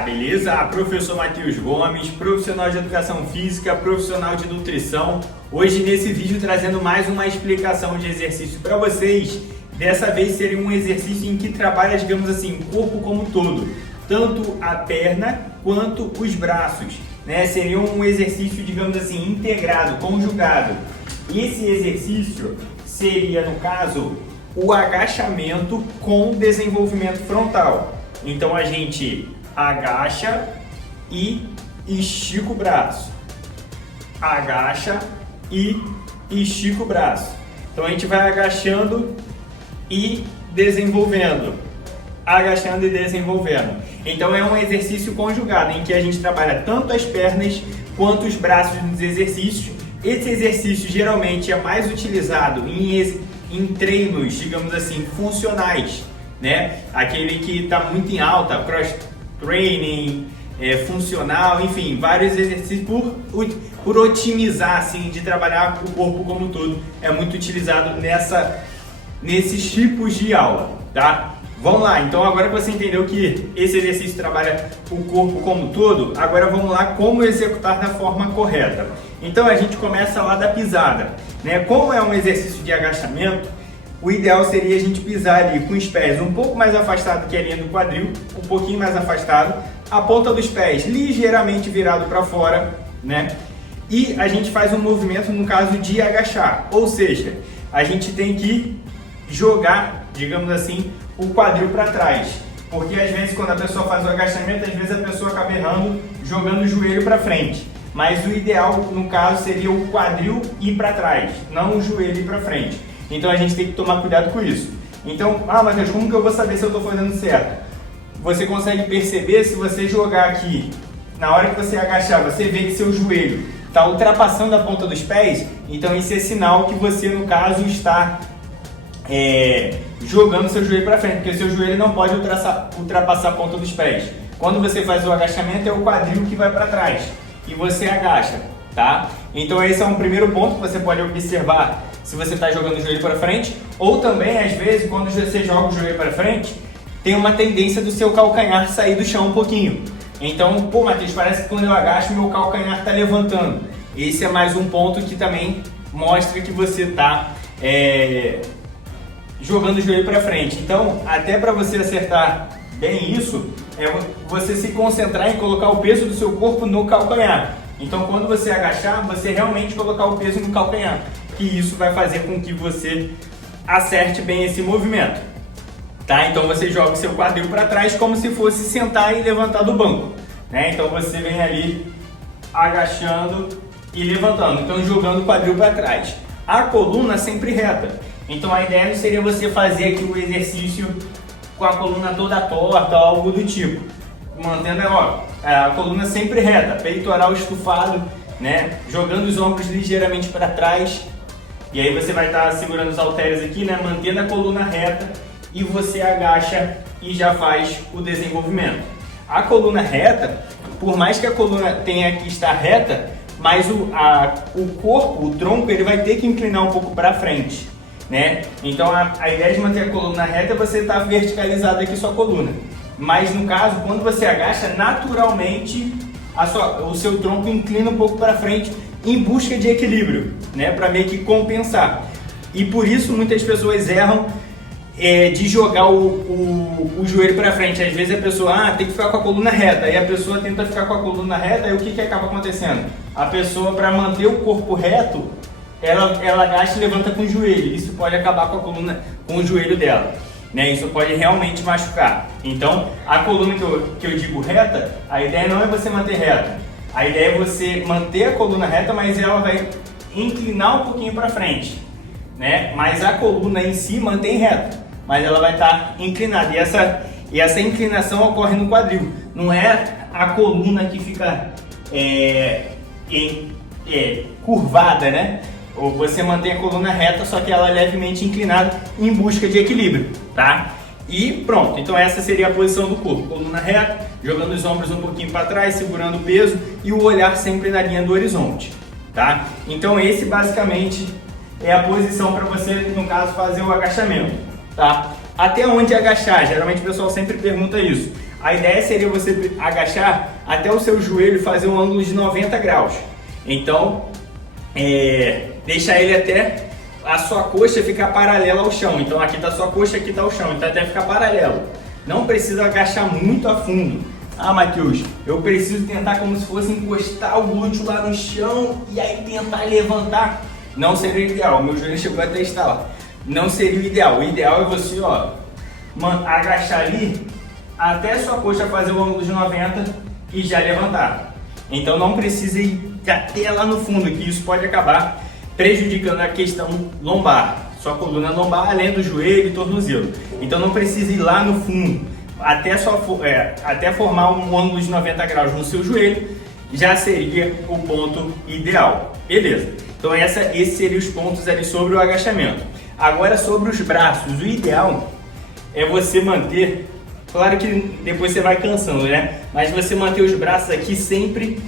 beleza? Professor Matheus Gomes, profissional de educação física, profissional de nutrição. Hoje nesse vídeo trazendo mais uma explicação de exercício para vocês. Dessa vez seria um exercício em que trabalha, digamos assim, o corpo como um todo, tanto a perna quanto os braços, né? Seria um exercício, digamos assim, integrado, conjugado. E esse exercício seria, no caso, o agachamento com desenvolvimento frontal. Então a gente agacha e estica o braço. Agacha e estica o braço. Então a gente vai agachando e desenvolvendo. Agachando e desenvolvendo. Então é um exercício conjugado em que a gente trabalha tanto as pernas quanto os braços nos exercícios. Esse exercício geralmente é mais utilizado em treinos, digamos assim, funcionais, né? Aquele que está muito em alta, cross training, funcional, enfim, vários exercícios por otimizar, assim, de trabalhar o corpo como um todo. É muito utilizado nesses tipos de aula, tá? Vamos lá, então agora que você entendeu que esse exercício trabalha o corpo como um todo, agora vamos lá como executar da forma correta. Então a gente começa lá da pisada, né? Como é um exercício de agachamento, o ideal seria a gente pisar ali com os pés um pouco mais afastado que a linha do quadril, um pouquinho mais afastado, a ponta dos pés ligeiramente virado para fora, né? E a gente faz um movimento no caso de agachar, ou seja, a gente tem que jogar, digamos assim, o quadril para trás, porque às vezes quando a pessoa faz o agachamento, às vezes a pessoa acaba errando jogando o joelho para frente, mas o ideal no caso seria o quadril ir para trás, não o joelho ir para frente. Então a gente tem que tomar cuidado com isso. Então, Matheus, como que eu vou saber se eu estou fazendo certo? Você consegue perceber se você jogar aqui, na hora que você agachar, você vê que seu joelho está ultrapassando a ponta dos pés, então isso é sinal que você, no caso, está jogando seu joelho para frente, porque seu joelho não pode ultrapassar a ponta dos pés. Quando você faz o agachamento, é o quadril que vai para trás e você agacha, tá? Então esse é um primeiro ponto que você pode observar se você está jogando o joelho para frente, ou também, às vezes, quando você joga o joelho para frente, tem uma tendência do seu calcanhar sair do chão um pouquinho. Então, pô, Matheus, parece que quando eu agacho, meu calcanhar está levantando. Esse é mais um ponto que também mostra que você está jogando o joelho para frente. Então, até para você acertar bem isso, é você se concentrar em colocar o peso do seu corpo no calcanhar. Então, quando você agachar, você realmente colocar o peso no calcanhar, que isso vai fazer com que você acerte bem esse movimento, tá? Então, você joga o seu quadril para trás como se fosse sentar e levantar do banco, né? Então, você vem ali agachando e levantando, então jogando o quadril para trás. A coluna sempre reta. Então, a ideia não seria você fazer aqui o exercício com a coluna toda torta, algo do tipo. Mantendo a coluna sempre reta, peitoral estufado, né? Jogando os ombros ligeiramente para trás. E aí você vai estar segurando os halteres aqui, né? Mantendo a coluna reta e você agacha e já faz o desenvolvimento. A coluna reta, por mais que a coluna tenha que estar reta, mas o corpo, o tronco, ele vai ter que inclinar um pouco para frente, né? Então a ideia de manter a coluna reta é você estar verticalizado aqui sua coluna. Mas no caso, quando você agacha, naturalmente o seu tronco inclina um pouco para frente em busca de equilíbrio, né? Para meio que compensar. E por isso muitas pessoas erram de jogar o joelho para frente. Às vezes a pessoa tem que ficar com a coluna reta, aí a pessoa tenta ficar com a coluna reta, e o que acaba acontecendo? A pessoa, para manter o corpo reto, ela agacha e levanta com o joelho. Isso pode acabar com a coluna, com o joelho dela, né? Isso pode realmente machucar. Então, a coluna que eu digo reta, a ideia não é você manter reta. A ideia é você manter a coluna reta, mas ela vai inclinar um pouquinho para frente, né? Mas a coluna em si mantém reta, mas ela vai estar inclinada. E essa inclinação ocorre no quadril. Não é a coluna que fica curvada, né? Ou você mantém a coluna reta, só que ela é levemente inclinada em busca de equilíbrio, tá? E pronto, então essa seria a posição do corpo, coluna reta, jogando os ombros um pouquinho para trás, segurando o peso e o olhar sempre na linha do horizonte, tá? Então esse basicamente é a posição para você, no caso, fazer o agachamento, tá? Até onde agachar? Geralmente o pessoal sempre pergunta isso. A ideia seria você agachar até o seu joelho e fazer um ângulo de 90 graus. Então, deixar ele até a sua coxa ficar paralela ao chão. Então aqui está a sua coxa, aqui está o chão, então até ficar paralelo. Não precisa agachar muito a fundo. Ah, Matheus, eu preciso tentar como se fosse encostar o glúteo lá no chão e aí tentar levantar. Não seria o ideal, meu joelho chegou até estar lá. Não seria o ideal. O ideal é você, agachar ali até a sua coxa fazer o ângulo de 90 e já levantar. Então não precisa ir até lá no fundo, que isso pode acabar prejudicando a questão lombar, sua coluna lombar, além do joelho e tornozelo. Então não precisa ir lá no fundo, até formar um ângulo de 90 graus no seu joelho, já seria o ponto ideal. Beleza? Então esses seriam os pontos ali sobre o agachamento. Agora sobre os braços, o ideal é você manter, claro que depois você vai cansando, né? Mas você manter os braços aqui sempre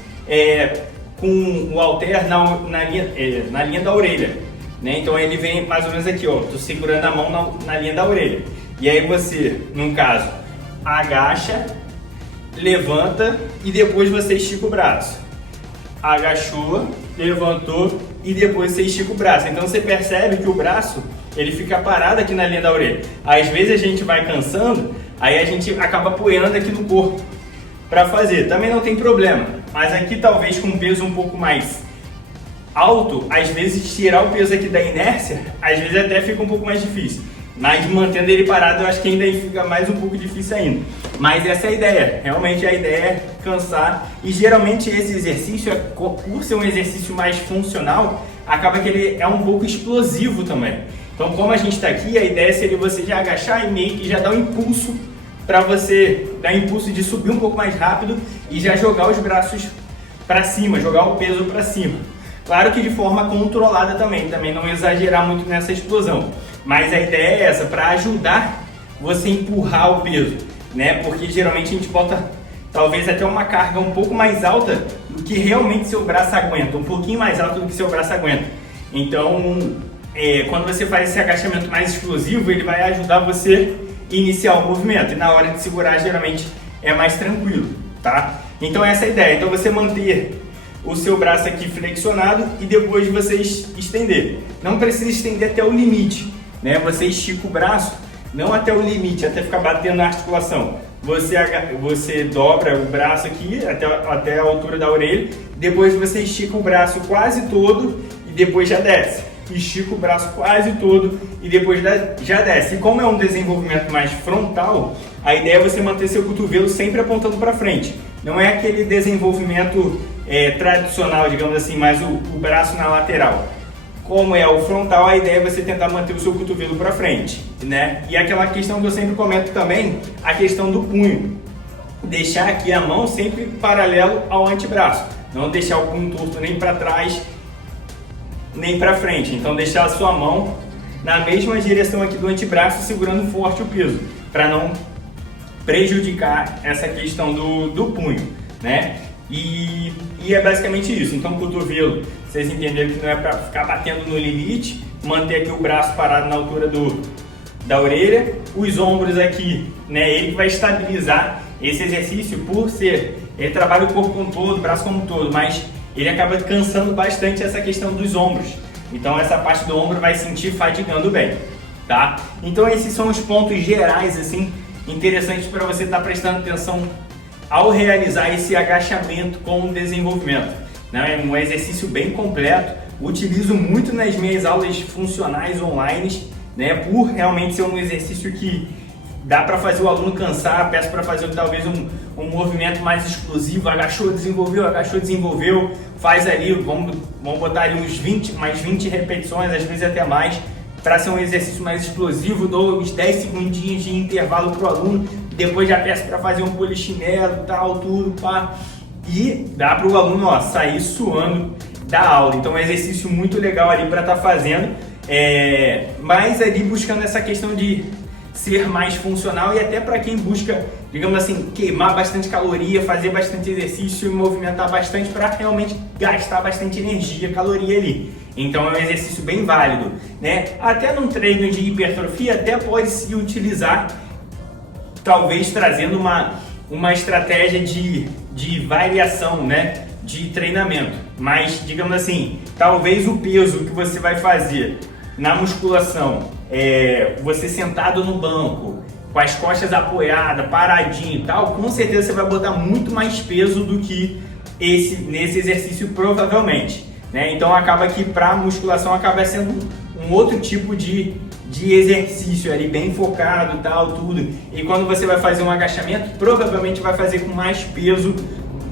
com o halter na linha da orelha, né? Então ele vem mais ou menos aqui, ó. Tô segurando a mão na linha da orelha. E aí você, no caso, agacha, levanta e depois você estica o braço. Agachou, levantou e depois você estica o braço. Então você percebe que o braço ele fica parado aqui na linha da orelha. Às vezes a gente vai cansando, aí a gente acaba apoiando aqui no corpo para fazer. Também não tem problema, mas aqui talvez com um peso um pouco mais alto, às vezes tirar o peso aqui da inércia, às vezes até fica um pouco mais difícil. Mas mantendo ele parado, eu acho que ainda fica mais um pouco difícil ainda. Mas essa é a ideia, realmente a ideia é cansar. E geralmente esse exercício, por ser um exercício mais funcional, acaba que ele é um pouco explosivo também. Então como a gente está aqui, a ideia seria você já agachar e meio que já dar um impulso para você dar impulso de subir um pouco mais rápido e já jogar os braços para cima, jogar o peso para cima. Claro que de forma controlada também não exagerar muito nessa explosão. Mas a ideia é essa, para ajudar você a empurrar o peso, né? Porque geralmente a gente bota talvez até uma carga um pouco mais alta do que realmente seu braço aguenta, um pouquinho mais alto do que seu braço aguenta. Então, quando você faz esse agachamento mais explosivo, ele vai ajudar você a iniciar o movimento. E na hora de segurar, geralmente é mais tranquilo, tá? Então essa é a ideia. Então você manter o seu braço aqui flexionado e depois você estender. Não precisa estender até o limite, né? Você estica o braço, não até o limite, até ficar batendo na articulação. Você dobra o braço aqui até a altura da orelha, depois você estica o braço quase todo e depois já desce. Estica o braço quase todo e depois já desce. E como é um desenvolvimento mais frontal, a ideia é você manter seu cotovelo sempre apontando para frente. Não é aquele desenvolvimento tradicional, digamos assim, mas o braço na lateral. Como é o frontal, a ideia é você tentar manter o seu cotovelo para frente, né? E aquela questão que eu sempre comento também, a questão do punho. Deixar aqui a mão sempre paralelo ao antebraço. Não deixar o punho torto nem para trás, nem para frente. Então deixar a sua mão na mesma direção aqui do antebraço, segurando forte o peso, para não prejudicar essa questão do punho, né? E é basicamente isso. Então o cotovelo, vocês entenderam que não é para ficar batendo no limite, manter aqui o braço parado na altura da orelha, os ombros aqui, né? Ele vai estabilizar esse exercício por ser, ele trabalha o corpo como um todo, o braço como um todo, mas ele acaba cansando bastante essa questão dos ombros. Então essa parte do ombro vai sentir fadigando bem, tá? Então esses são os pontos gerais, assim, interessantes para você estar prestando atenção ao realizar esse agachamento com o desenvolvimento, né? É um exercício bem completo, utilizo muito nas minhas aulas funcionais online, né? Por realmente ser um exercício que dá para fazer o aluno cansar, peço para fazer talvez um movimento mais explosivo, agachou, desenvolveu, faz ali, vamos botar ali mais 20 repetições, às vezes até mais, para ser um exercício mais explosivo, dou uns 10 segundinhos de intervalo para o aluno, depois já peço para fazer um polichinelo, tal, tudo, pá. E dá para o aluno, ó, sair suando da aula. Então é um exercício muito legal ali para estar fazendo, mas ali buscando essa questão de ser mais funcional e até para quem busca, digamos assim, queimar bastante caloria, fazer bastante exercício e movimentar bastante para realmente gastar bastante energia, caloria ali. Então é um exercício bem válido, né? Até num treino de hipertrofia até pode se utilizar, talvez trazendo uma estratégia de variação, né, de treinamento. Mas, digamos assim, talvez o peso que você vai fazer na musculação, você sentado no banco, com as costas apoiadas, paradinho e tal, com certeza você vai botar muito mais peso do que nesse exercício provavelmente, né? Então acaba que para musculação acaba sendo um outro tipo de exercício ali, bem focado e tal, tudo. E quando você vai fazer um agachamento, provavelmente vai fazer com mais peso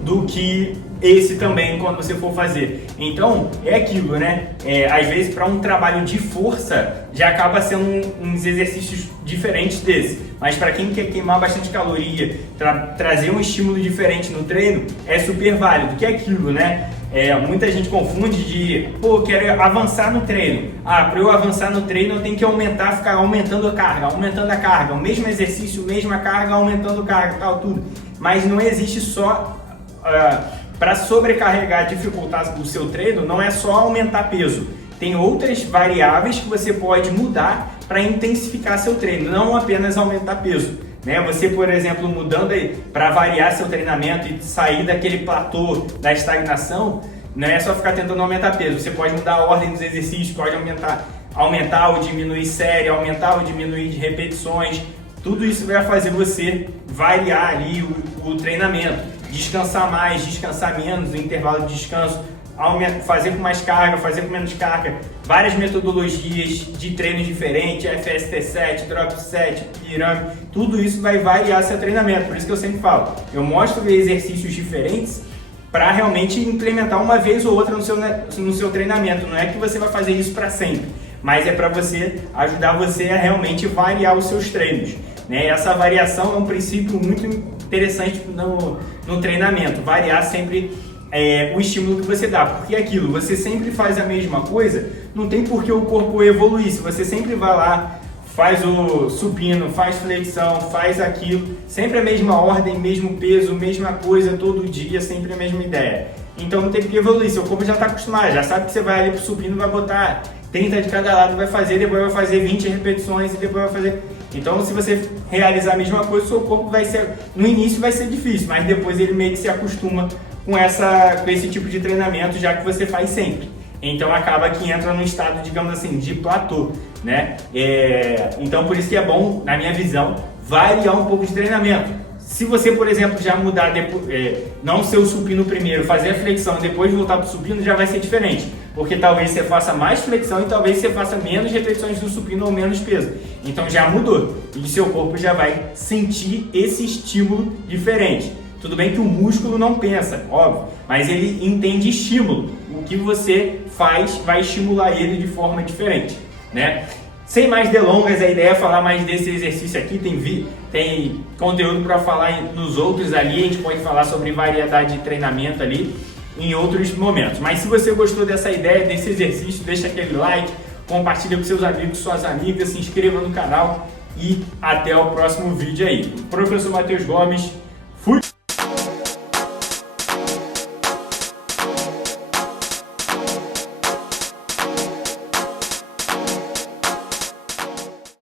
do que esse também quando você for fazer. Então é aquilo, né? Às vezes para um trabalho de força já acaba sendo uns exercícios diferentes desse, mas para quem quer queimar bastante caloria, trazer um estímulo diferente no treino, é super válido, que é aquilo, né? Muita gente confunde de, quero avançar no treino. Para eu avançar no treino eu tenho que ficar aumentando a carga, o mesmo exercício, mesma carga, aumentando carga, tal, tudo. Mas não existe só para sobrecarregar, dificultar o seu treino, não é só aumentar peso. Tem outras variáveis que você pode mudar para intensificar seu treino, não apenas aumentar peso. Né? Você, por exemplo, mudando para variar seu treinamento e sair daquele platô da estagnação, não é só ficar tentando aumentar peso. Você pode mudar a ordem dos exercícios, pode aumentar ou diminuir série, aumentar ou diminuir de repetições. Tudo isso vai fazer você variar ali o treinamento, descansar mais, descansar menos, no intervalo de descanso, fazer com mais carga, fazer com menos carga, várias metodologias de treino diferentes, FST7, Drop 7, pirâmide, tudo isso vai variar seu treinamento. Por isso que eu sempre falo, eu mostro exercícios diferentes para realmente implementar uma vez ou outra no seu treinamento. Não é que você vai fazer isso para sempre, mas é para ajudar você a realmente variar os seus treinos. Né? Essa variação é um princípio muito interessante no treinamento, variar sempre o estímulo que você dá, porque aquilo, você sempre faz a mesma coisa, não tem por que o corpo evoluir. Se você sempre vai lá, faz o supino, faz flexão, faz aquilo, sempre a mesma ordem, mesmo peso, mesma coisa, todo dia, sempre a mesma ideia. Então não tem por que evoluir, seu corpo já está acostumado, já sabe que você vai ali pro supino, vai botar 30 de cada lado, vai fazer, depois vai fazer 20 repetições e depois vai fazer... Então, se você realizar a mesma coisa, o seu corpo no início vai ser difícil, mas depois ele meio que se acostuma com esse tipo de treinamento, já que você faz sempre. Então, acaba que entra num estado, digamos assim, de platô, né? Então, por isso que é bom, na minha visão, variar um pouco de treinamento. Se você, por exemplo, já mudar, não ser o supino primeiro, fazer a flexão e depois voltar para o supino, já vai ser diferente. Porque talvez você faça mais flexão e talvez você faça menos repetições do supino ou menos peso. Então já mudou e seu corpo já vai sentir esse estímulo diferente. Tudo bem que o músculo não pensa, óbvio, mas ele entende estímulo. O que você faz vai estimular ele de forma diferente, né? Sem mais delongas, a ideia é falar mais desse exercício aqui, tem conteúdo para falar nos outros ali, a gente pode falar sobre variedade de treinamento ali em outros momentos. Mas se você gostou dessa ideia, desse exercício, deixa aquele like, compartilha com seus amigos, suas amigas, se inscreva no canal e até o próximo vídeo aí. Professor Matheus Gomes, fui!